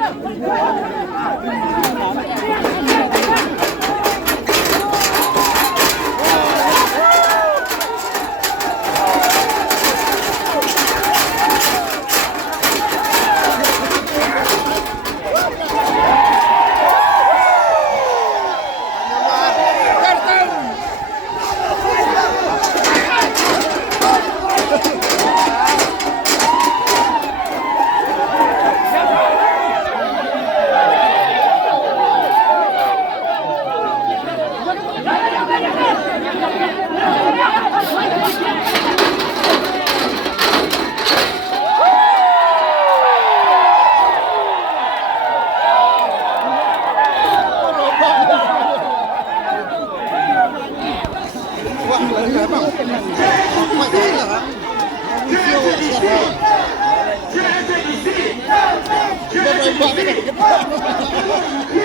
Hãy subscribe cho kênh Ghiền Mì Gõ để không bỏ lỡ những video hấp dẫn